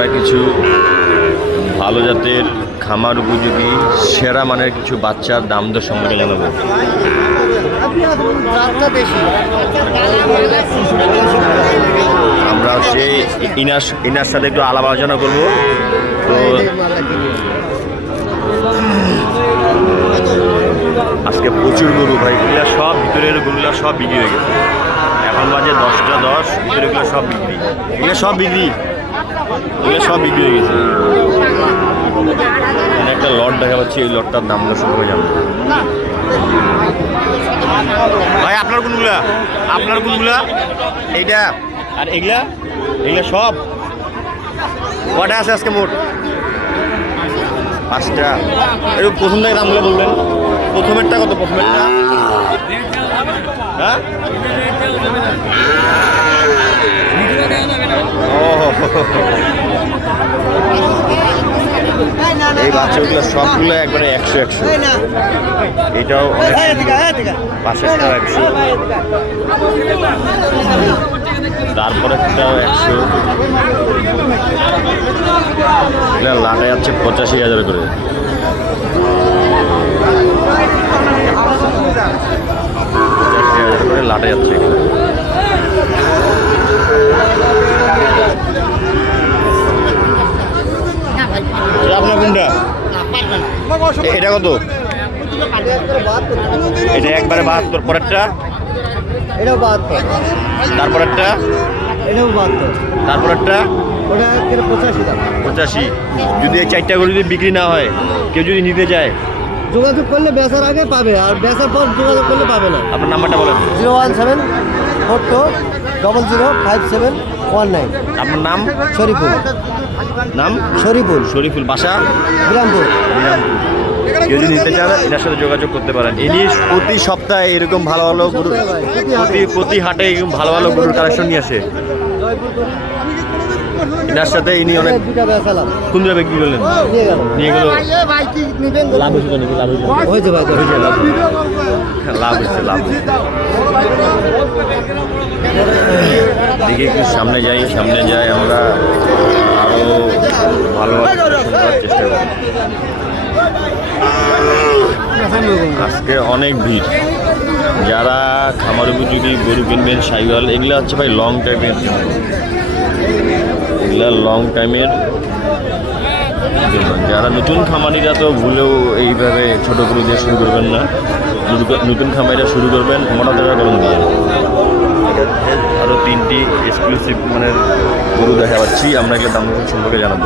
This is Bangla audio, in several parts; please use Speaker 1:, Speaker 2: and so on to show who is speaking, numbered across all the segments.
Speaker 1: আমরা কিছু ভালো জাতের খামার উপযোগী, সেরা মানের কিছু বাচ্চার দাম দর সম্পর্কে জানাব। আমরা হচ্ছে ইনার ইনার সাথে একটু আলাপ আলোচনা করব। তো আজকে প্রচুর গরু ভাই, এগুলো সব ভিতরের গরুগুলো সব বিক্রি হয়ে গেছে। এখন বাজে দশটা দশ, ভিতরেগুলো সব বিক্রি। এগুলো সব বিক্রি? এগুলো সব বিক্রি হয়ে গেছে। একটা লট দেখা পাচ্ছি এই লটটার দাম দশ সম্পর্কে জানব ভাই আপনার কোনগুলা? আপনার কোনগুলা? এইটা? আর এগুলা? এগুলা সব? কটা আছে আজকে মোট? পাঁচটা। এই প্রথম থেকে দামগুলো বলবেন প্রথমেরটা কত? প্রথমেরটা? হ্যাঁ? এই বাচ্চাগুলো সবগুলো একবারে একশো একশো। এটাও অনেক পাশেরটাও একশো। তারপরে একটাও একশো। লাটে যাচ্ছে পঁচাশি হাজার করে। করে লাটে যাচ্ছে। এটা আপনার কোনটা এটা কত? এটা একবারে বাহাত্তর পরেরটা?
Speaker 2: এটাও বাহাত্তর।
Speaker 1: তারপরেরটা?
Speaker 2: এটাও বাহাত্তর।
Speaker 1: তারপরেরটা?
Speaker 2: ওটা পঁচাশি টাকা।
Speaker 1: পঁচাশি। যদি এই চারটা করে যদি বিক্রি না হয় কেউ যদি নিতে চায়
Speaker 2: যোগাযোগ করলে বেচার আগে পাবে আর বেচার পর যোগাযোগ করলে পাবে না।
Speaker 1: আপনার নাম্বারটা বলেন
Speaker 2: zero one seven four two double zero five seven one nine.
Speaker 1: আপনার নাম?
Speaker 2: শরীফুল।
Speaker 1: নাম?
Speaker 2: শরীফুল।
Speaker 1: শরীফুল বাসা?
Speaker 2: বিরামপুর।
Speaker 1: কেউ যদি নিতে চান এনার সাথে যোগাযোগ করতে পারেন। ইনি প্রতি সপ্তাহে এরকম ভালো ভালো গরু প্রতি প্রতি হাটে এরকম ভালো ভালো গরুর কালেকশন নিয়ে আসে। সাথে ইনি অনেক কোন জায়গায় বিক্রি করলেন?
Speaker 2: নিয়ে গেল।
Speaker 1: নিয়ে গেল লাভ হয়েছে নাকি? লাভ হয়েছে। লাভ লাভ হচ্ছে লাভ হচ্ছে। দেখি একটু সামনে যাই সামনে যাই আমরা আরও ভালোভাবে চেষ্টা করি। আজকে অনেক ভিড়। যারা খামার উপযোগী গরু কিনবেন সাইওয়াল এগুলো হচ্ছে ভাই লং টাইমের এগুলা লং টাইমের যারা নতুন খামারিরা তো ভুলেও এইভাবে ছোটো গরু দিয়ে শুরু করবেন না। নতুন- নতুন খামারিরা শুরু করবেন মোটা টাকা কলম দিয়ে। আরও তিনটি এক্সক্লুসিভ মানে গরু দেখা পাচ্ছি আমরা এগুলো দাম সম্পর্কে জানাব।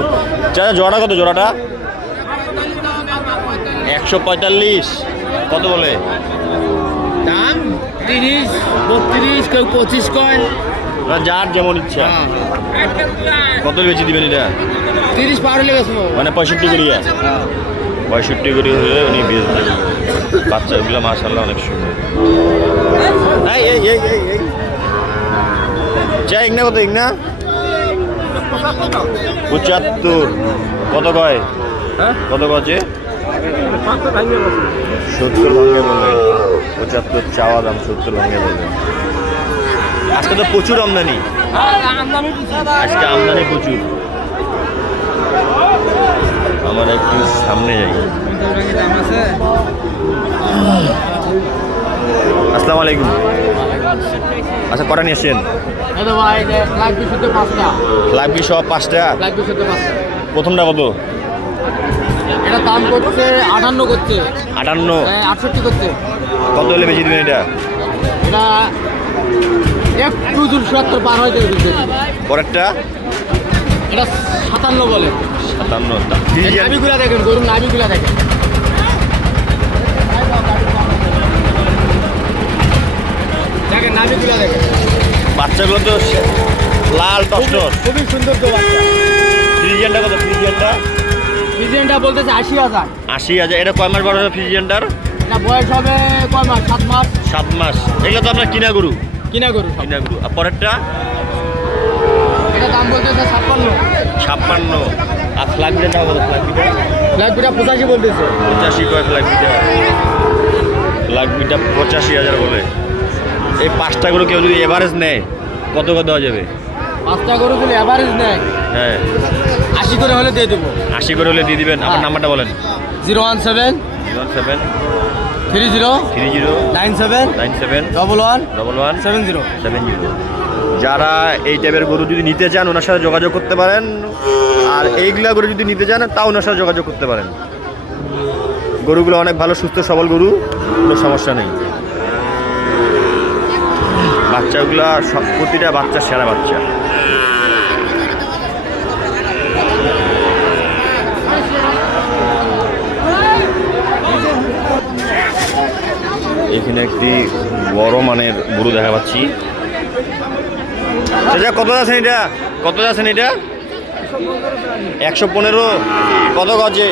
Speaker 1: চাচা জোড়াটা কত জোড়াটা? একশো পঁয়তাল্লিশ। কত বলে?
Speaker 3: দাম তিরিশ বত্রিশ কেউ পঁচিশ কয়।
Speaker 1: যার যেমন ইচ্ছা। কত বেশি দিবেন এটা?
Speaker 3: তিরিশ পার হলে
Speaker 1: মানে পঁয়ষট্টি করিয়া পঁয়ষট্টি করি হলে উনি বেচবেন বাচ্চাগুলো মাশাল্লাহ অনেক সুন্দর। এই এই এই এই এই। চা ইগনা কত ইগনা? পঁচাত্তর। কত কয়? কত কছে সত্তর ভাঙে বলে পঁচাত্তর চাওয়া দাম সত্তর ভাঙে বলে আজকে তো প্রচুর আমদানি। আজকে আমদানি প্রচুর। আমার একটু সামনে যাই। আসসালামু আলাইকুম। আচ্ছা কটা নিয়ে আসছেন? লাইভ কি সব পাঁচটা।
Speaker 3: পাঁচটা?
Speaker 1: প্রথমটা কত?
Speaker 3: এটা দাম করছে আটান্ন করছে।
Speaker 1: আটান্ন।
Speaker 3: আটষট্টি করছে।
Speaker 1: কত হলে বেশি দেবেন এটা?
Speaker 3: এটা একটু দূর সত্তর পার হয়ে।
Speaker 1: পরেরটা?
Speaker 3: এটা সাতান্ন বলে।
Speaker 1: সাতান্ন
Speaker 3: এই নাভিগুলা দেখেন গরুর নাভিগুলা দেখেন। দেখেন নাভিগুলা দেখেন।
Speaker 1: বাচ্চাগুলো তো লাল টস্টর
Speaker 3: খুবই সুন্দর তো বাচ্চা।
Speaker 1: ফ্রিজিয়ানটা কত? ফ্রিজিয়ানটা?
Speaker 3: ডিজাইনটা বলতেছে আশি হাজার।
Speaker 1: আশি হাজার। এটা কয় মাস বড় হবে ফ্রিজিয়ানটার?
Speaker 3: এটা বয়স হবে কয় মাস? সাত মাস।
Speaker 1: সাত মাস। এগুলো তো আপনার কিনা গরু।
Speaker 3: কিনা গরু
Speaker 1: কিনা গরু। আর পরেরটা?
Speaker 3: এটা দাম বলতেছে ছাপ্পান্ন।
Speaker 1: ছাপ্পান্ন। আর ফ্ল্যাগ বিটা কত? ফ্ল্যাগ বিটা
Speaker 3: পঁচাশি বলতেছে।
Speaker 1: পঁচাশি কয় হাজার বলে। এই পাঁচটা গরু কেউ যদি এভারেজ নেয় কত কত দেওয়া যাবে?
Speaker 3: পাঁচটা গরু যদি অ্যাভারেজ নেয়
Speaker 1: হ্যাঁ।
Speaker 3: আশি করে হলে দিয়ে দেবো।
Speaker 1: আশি করে হলে দিয়ে দিবেন। আমার নাম্বারটা বলেন।
Speaker 3: Zero one seven
Speaker 1: zero one seven
Speaker 3: three zero
Speaker 1: three zero
Speaker 3: nine seven
Speaker 1: nine seven
Speaker 3: double one
Speaker 1: double one
Speaker 3: seven zero
Speaker 1: seven zero যারা এই টাইপের গরু যদি নিতে চান ওনার সাথে যোগাযোগ করতে পারেন। আর এইগুলা গরু যদি নিতে চান তাও ওনার সাথে যোগাযোগ করতে পারেন। গরুগুলো অনেক ভালো সুস্থ সবল গরু কোনো সমস্যা নেই। বাচ্চাগুলা সব প্রতিটা বাচ্চা সেরা বাচ্চা। এখানে একটি বড় মানের গরু দেখা পাচ্ছি। কত আছেন এটা? কত আছেন এটা? একশো পনেরো। কত গজে?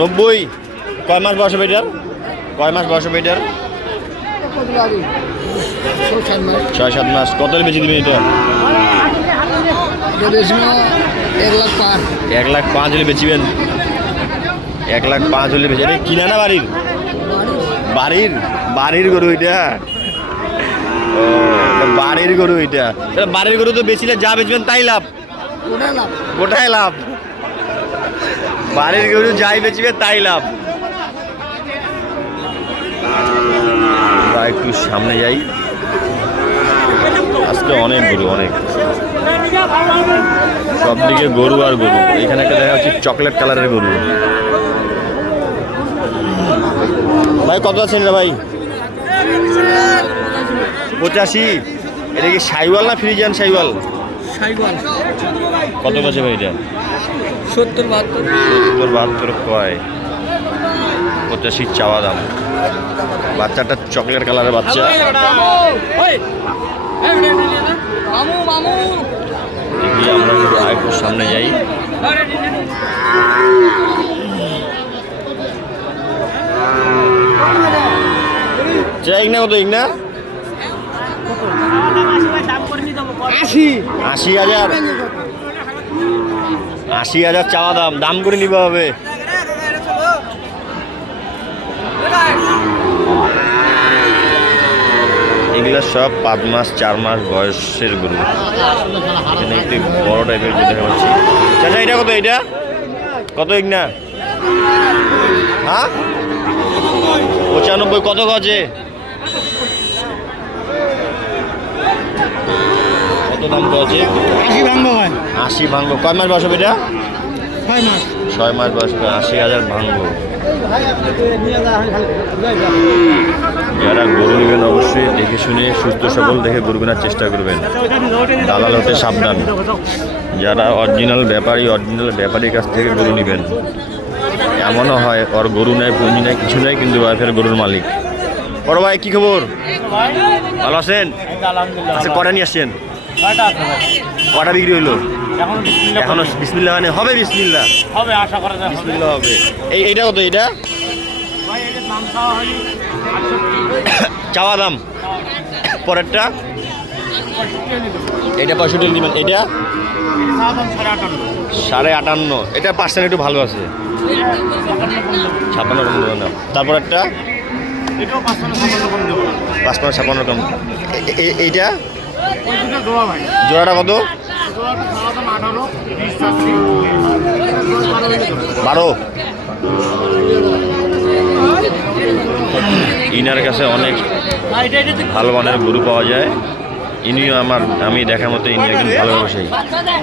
Speaker 1: নব্বই। কয় মাস বয়স হবে এটার? কয় মাস বয়স হবে এটার? ছয় সাত মাস। কত বেশি দিবেন এটা?
Speaker 3: এক লাখ
Speaker 1: এক লাখ পাঁচ হলে বেচিবেন। এক লাখ পাঁচ হলে বেচি এটা কিনা না বাড়ির? বাড়ির বাড়ির গরু এটা। বাড়ির গরু এটা। বাড়ির গরু তো বেচিলে যা বেচবেন তাই লাভ। গোটাই লাভ। বাড়ির গরু যাই বেচবে তাই লাভ। একটু সামনে যাই। আজকে অনেক গরু অনেক। সব দিকে গরু আর গরু। এখানে একটা দেখা যাচ্ছে চকলেট কালারের গরু। ভাই কত আছেন রে ভাই? পঁচাশি? এটা কি সাইওয়াল না ফ্রিজিয়ান সাইওয়াল?
Speaker 3: সাইওয়াল।
Speaker 1: কত গেছে ভাই এটা?
Speaker 3: সত্তর বাহাত্তর।
Speaker 1: সত্তর বাহাত্তর কয়? পঁচাশি চাওয়া দাম। বাচ্চাটা চকলেট কালারের বাচ্চা। আমরা একটু সামনে যাই। চা ইগনা কত ইগনা।
Speaker 3: আশি।
Speaker 1: হাজার। আশি হাজার চাওয়া দাম দাম করে নিতে হবে। এগুলো সব পাঁচ মাস চার মাস বয়সের গরু। এখানে একটি বড় টাইপের গরু দেখা পাচ্ছি চাচা এটা কত এটা? কত ইগনা? হ্যাঁ? পঁচানব্বই কত গজে? কত দাম গজে?
Speaker 3: আশি ভাঙ্গ হয়
Speaker 1: আশি ভাঙ্গ কয় মাস বয়স হবে এটা?
Speaker 3: ছয় মাস।
Speaker 1: ছয় মাস বয়স আশি হাজার ভাঙ্গ যারা গরু নেবেন অবশ্যই দেখে শুনে সুস্থ সবল দেখে গরু কেনার চেষ্টা করবেন। দালাল হতে সাবধান। যারা অরিজিনাল ব্যাপারী অরিজিনাল ব্যাপারীর কাছ থেকে গরু নেবেন। এমনও হয় ওর গরু নেয় পুঁজি নেয় কিছু নেয় কিন্তু ওয়াইফের গরুর মালিক। বড় ভাই কি খবর? ভালো আছেন? আচ্ছা কটা নিয়ে আসছেন? কটা বিক্রি হইল? এখনও বিসমিল্লা মানে হবে বিসমিল্লা
Speaker 3: হবে আশা করা যায়
Speaker 1: বিসমিল্লা হবে। এই এইটা কত
Speaker 3: হয়নি।
Speaker 1: চাওয়া দাম? পরেরটা? এটা পঁয়ষট্টি দিবেন এটা?
Speaker 3: সাড়ে আটান্ন।
Speaker 1: এটা পার্সেন্ট একটু ভালো আছে। ছাপ্পান্ন রকম দেবেন তারপর একটা?
Speaker 3: পাঁচপান্ন ছাপান্ন
Speaker 1: রকম এইটা? জোড়াটা কত? বারো। ইনার কাছে অনেক ভালো মানের গরু পাওয়া যায়। ইনিও আমার আমি দেখার মতো ইনি একজন ভালো ব্যবসায়ী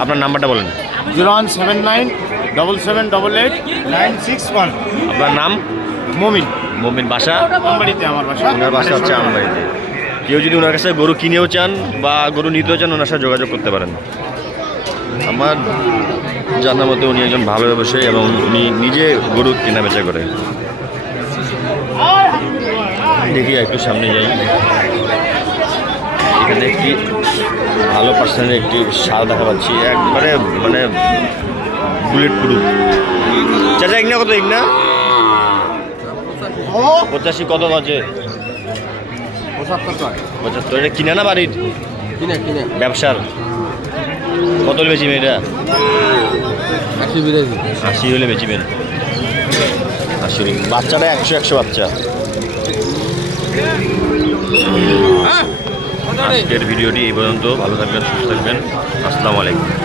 Speaker 1: আপনার নাম্বারটা বলেন।
Speaker 3: Zero one seven nine double seven double eight nine six one.
Speaker 1: আপনার নাম?
Speaker 3: মমিন।
Speaker 1: মমিন বাসা?
Speaker 3: আমবাড়িতে আমার বাসা।
Speaker 1: ওনার বাসা হচ্ছে আমবাড়িতে। কেউ যদি ওনার কাছে গরু কিনেও চান বা গরু নিতেও চান ওনার সাথে যোগাযোগ করতে পারেন। আমার জানার মতো উনি একজন ভালো ব্যবসায়ী এবং উনি নিজে গরু কেনা বেচা করে। দেখি একটু সামনে যাই। এখানে একটি ভালো পার্সেন্টের একটি সার দেখা পাচ্ছি। একবারে মানে বুলেট প্রুফ চাচা ইগনা কত ইগনা? পঁচাশি কত আছে
Speaker 3: পঁচাত্তর
Speaker 1: এটা কিনে না বাড়ির?
Speaker 3: কিনে কিনে।
Speaker 1: ব্যবসার? কত বেচিবেন এটা
Speaker 3: আশি
Speaker 1: আশি হলে বেচিবেন আশি হলে। বাচ্চাটা একশো একশো বাচ্চা। আজকের ভিডিওটি এই পর্যন্ত। ভালো থাকবেন সুস্থ থাকবেন। আসসালামু আলাইকুম।